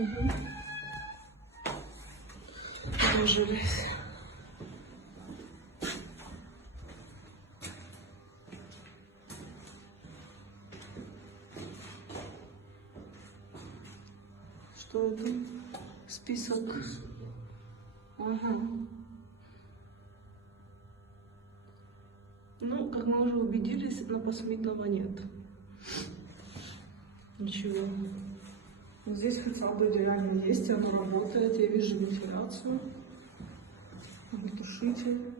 Угу. Дожились. Что это? Список. Ага. Ну, как мы уже убедились, на Посмитова нет. Ничего. Вот здесь хотя бы реально есть, оно работает. Я вижу вентиляцию. Тушитель.